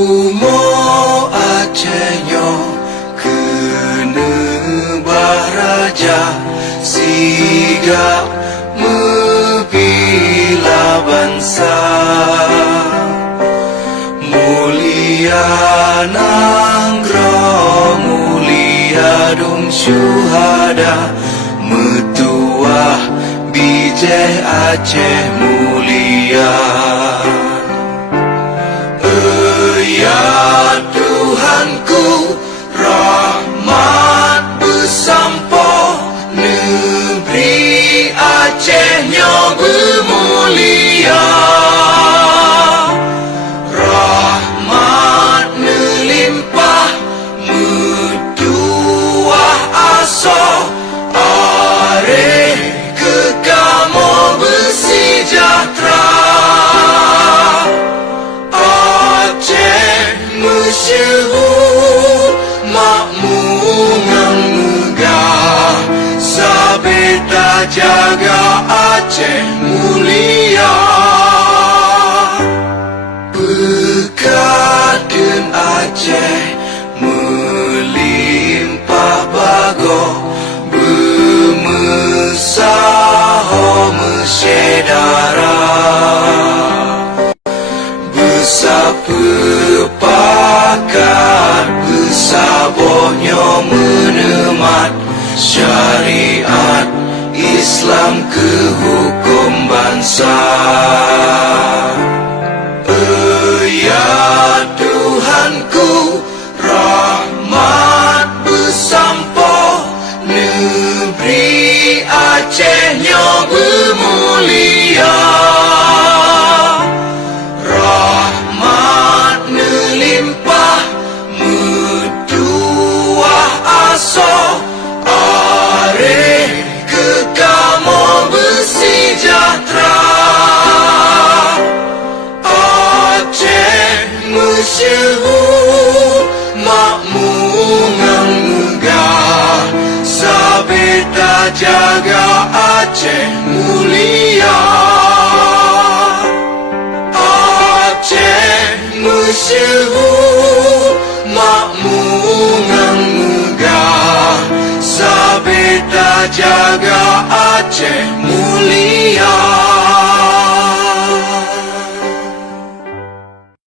Umo Acehnya kena baraja siga membela bangsa mulia nangro mulia dong syuhada metuah bijeh Aceh mulia. Ya Tuhanku, rahmat bersampo negeri Acehnya bermulia. Rahmat melimpah metuah aso are kekamu bersejahtera. Masyarakat makmur megah sabeta jaga Aceh mulia. Berkatun Aceh melimpah bago bermesaho mesyedara bersepakat bersabohnya menemat syariat Islam ke hukum bangsa. Ya Tuhanku, rahmat bersampo negeri Acehnya bermulia. Masyarakat makmur megah sabeta jaga Aceh mulia. Aceh masyarakat makmur megah sabeta jaga Aceh mulia.